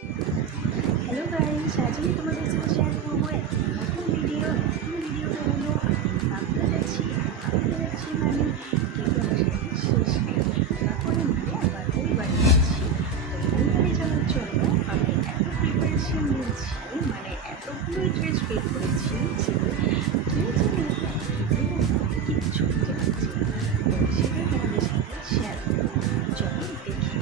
Hello guys, আজ আমি তোমাদের সাথে শেয়ার করবো একটা নতুন ভিডিওটা হলো আমি বাঁকুড়া যাচ্ছি। মানে কিন্তু আমার সাথে শেষ নেই, তারপরে মিলে আবার ওই বাড়ি যাচ্ছি। তো ওই বাড়ি যাওয়ার জন্য আমি এত প্রিপারেশন নিয়েছি, মানে এতগুলো ড্রেস বের করেছি যে কী যে কিচ্ছু খুঁজে পাচ্ছি না। তো সেটাই তোমাদের সাথে শেয়ার করবো, চলো দেখি।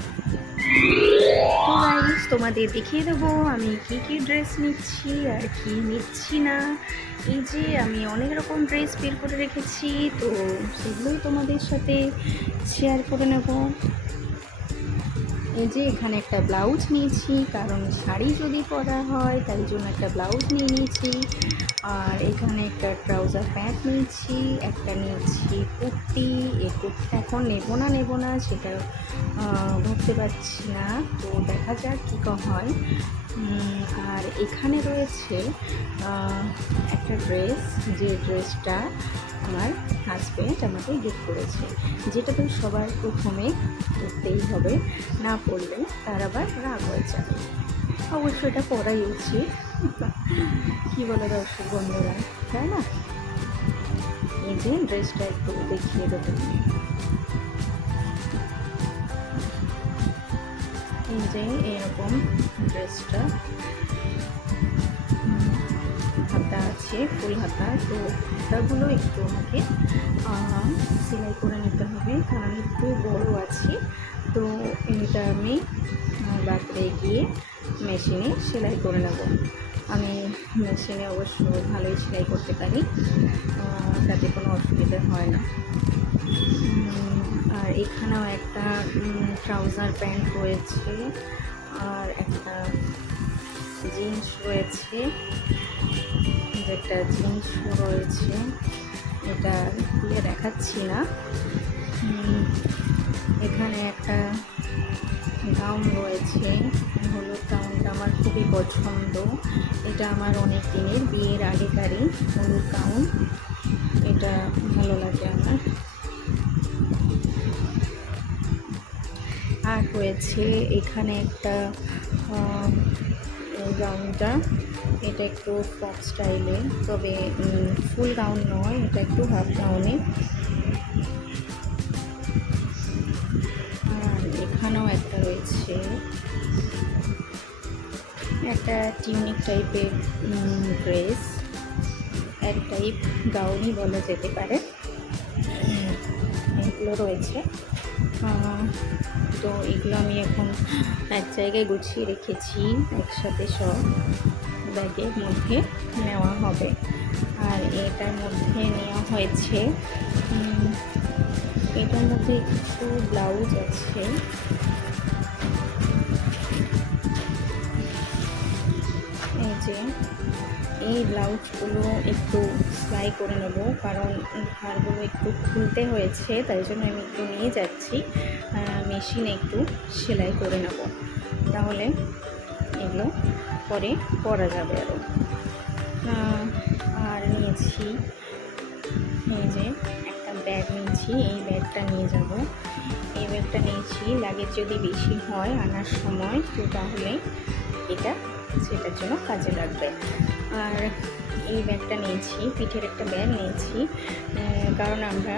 তো গাইস, তোমাদের দেখিয়ে দেবো আমি কি ড্রেস নিচ্ছি আর কি নিচ্ছি না। এই যে আমি অনেক রকম ড্রেস বের করে রেখেছি, তো সেগুলোই তোমাদের সাথে শেয়ার করে নেব। এই যে এখানে একটা ব্লাউজ নিয়েছি, কারণ শাড়ি যদি পরা হয় তাই জন্য একটা ব্লাউজ নিয়ে নিয়েছি। আর এখানে একটা ট্রাউজার প্যান্ট নিয়েছি, একটা নিয়েছি কুর্তি। এই কুর্তিটা এখন নেব না সেটা ভাবতে পারছি না, তো দেখা যাক কী হয়। আর এখানে রয়েছে একটা ড্রেস, যে ড্রেসটা আমার হাজব্যান্ড আমাকে গিফট করেছে, যেটা তো সবার প্রথমে পরতেই হবে, না পরলে তার আবার রাগ হয়ে যাবে। অবশ্য এটা পরাই উচিত, কী বলে দর্শক বন্ধুরা, তাই না? এই যে ড্রেসটা একটু দেখিয়ে দেবো। এই যে এরকম ড্রেসটা, হাতা আছে, ফুল হাতা। তো হাতাগুলো একটু আমাকে সেলাই করে নিতে হবে, কারণ একটু বড় আছে। তো এটা আমি বাজারে গিয়ে মেশিনে সেলাই করে নেব। আমি মেশিনে অবশ্য ভালোই সেলাই করতে পারি, তাতে কোনো অসুবিধা হয় না। আর এখানেও একটা ট্রাউজার প্যান্ট রয়েছে, আর একটা জিন্স রয়েছে, একটা জিন্সও রয়েছে, এটা খুলে দেখাচ্ছি না। এখানে একটা গাউন রয়েছে, হলুদ গাউনটা আমার খুবই পছন্দ। এটা আমার অনেক দিনের বিয়ের আগেকারই হলুদ গাউন, এটা ভালো লাগে আমার। আর রয়েছে এখানে একটা গাউনটা, এটা একটু ফ্রক স্টাইলে, তবে ফুল গাউন নয়, এটা একটু হাফ গাউনে। আর এখানেও একটা রয়েছে, একটা টিউনিক টাইপের ড্রেস, এক টাইপ গাউনই বলা যেতে পারে। এগুলো রয়েছে, তো এগুলো আমি এখন এক জায়গায় গুছিয়ে রেখেছি, একসাথে সব ব্যাগের মধ্যে নেওয়া হবে। আর এটার মধ্যে নেওয়া হয়েছে, এটার মধ্যে কিছু ব্লাউজ আছে। এই যে এই ব্লাউজগুলো একটু সেলাই করে নেব, কারণ ধারগুলো একটু খুলতে হয়েছে, তাই জন্য আমি একটু নিয়ে যাচ্ছি মেশিনে একটু সেলাই করে নেব, তাহলে এগুলো পরে পরা যাবে আরও। আর নিয়েছি এই যে একটা ব্যাগ নিয়েছি, এই ব্যাগটা নিয়ে যাব। এই ব্যাগটা নিয়েছি লাগেজ যদি বেশি হয় আনার সময়, তো তাহলে এটা সেটার জন্য কাজে লাগবে। আর এই ব্যাগটা নিয়েছি, পিঠের একটা ব্যাগ নিয়েছি, কারণ আমরা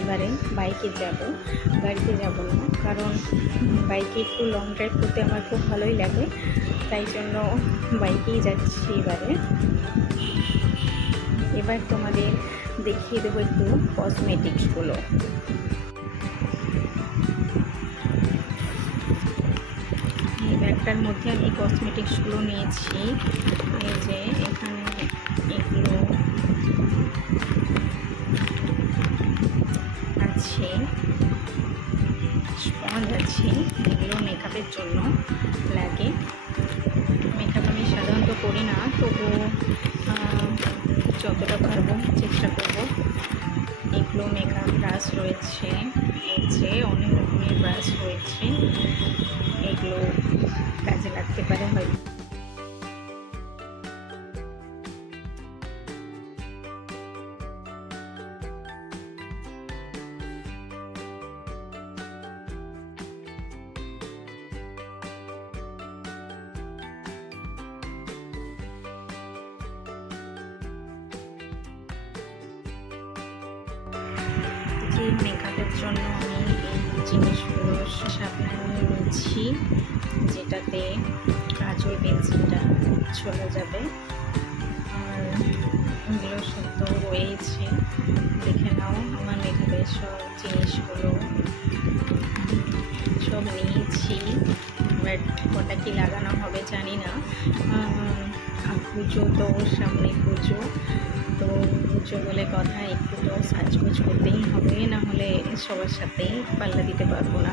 এবারে বাইকে যাব, গাড়িতে যাব না, কারণ বাইকে একটু লং ড্রাইভ করতে আমার খুব ভালোই লাগে, তাই জন্য বাইকেই যাচ্ছি এবারে। এবার তোমাদের দেখিয়ে দেবো একটু কসমেটিক্সগুলো। এই ব্যাগটার মধ্যে আমি কসমেটিক্সগুলো নিয়েছি। এই যে এখানে এগুলো আছে, স্পঞ্জ আছে, এগুলো মেকআপের জন্য লাগে। মেকআপ আমি সাধারণত করি না, তবুও যতটা পারবো চেষ্টা করব। এগুলো মেকআপ ব্রাশ রয়েছে, এই যে অনেক রকমের ব্রাশ রয়েছে, এগুলো কাজে লাগতে পারে হয়তো। আজকে মেকআপের জন্য আমি এই জিনিসগুলো সাবধানে নিয়ে নিচ্ছি, যেটাতে কাজল পেন্সিলটা চলে যাবে। আর এগুলো সব তো রয়েছে, দেখে নাও আমার মেকআপের সব জিনিসগুলো সব নিয়েছি। বাট কটা কি লাগানো হবে জানি না। পুজো তো সামনে পুজো, তো পুজো বলে কথা, একটু তো সাজগোজ করতেই হবে, না হলে সবার সাথেই পাল্লা দিতে পারবো না।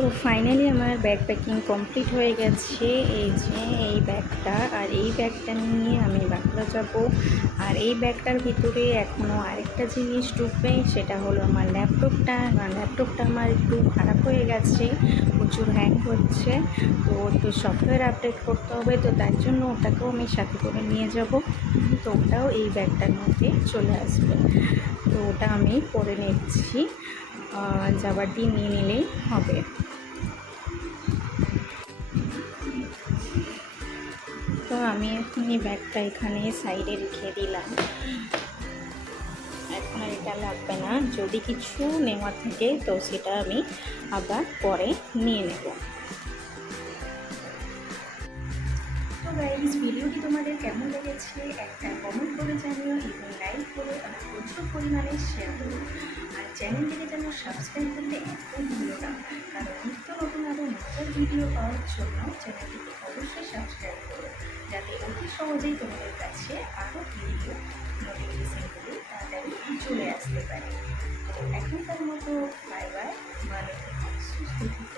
তো ফাইনালি আমার ব্যাগ প্যাকিং কমপ্লিট হয়ে গেছে। এই যে এই ব্যাগটা, আর এই ব্যাগটা নিয়ে আমি বাঁকুড়া যাব। আর এই ব্যাগটার ভিতরে এখনও আরেকটা জিনিস ঢুকবে, সেটা হলো আমার ল্যাপটপটা। ল্যাপটপটা আমার একটু খারাপ হয়ে গেছে, প্রচুর হ্যাং হচ্ছে, তো একটু সফটওয়্যার আপডেট করতে হবে, তো তার জন্য ওটাকেও আমি সাথে করে নিয়ে যাব। তো ওটাও এই ব্যাগটার মধ্যে চলে আসবে, তো ওটা আমি পরে নিচ্ছি, যাবার দিন নিয়ে নিলেই হবে। তো আমি এখন এই ব্যাগটা এখানে সাইডে রেখে দিলাম, এখন আর এটা লাগবে না। যদি কিছু নেওয়া থাকে তো সেটা আমি আবার পরে নিয়ে নেব। তো গাইস, ভিডিওটি তোমাদের কেমন লেগেছে একটা কমেন্ট করে জানিও, এবং লাইক করে আর প্রচুর পরিমাণে শেয়ার করো। আর চ্যানেলটিকে যেন সাবস্ক্রাইব করতে একদম ভুলো না, কারণ নিত্য নতুন আরও মজার ভিডিও পাওয়ার জন্য চ্যানেলটিকে অবশ্যই সাবস্ক্রাইব করো, যাতে অতি সহজেই তোমাদের কাছে আরও ভিডিও নোটিফিকেশনগুলি তাড়াতাড়ি চলে আসতে পারে। তো এখনকার মতো বাই বাই, ভালো থেকো, সুস্থ থেকো।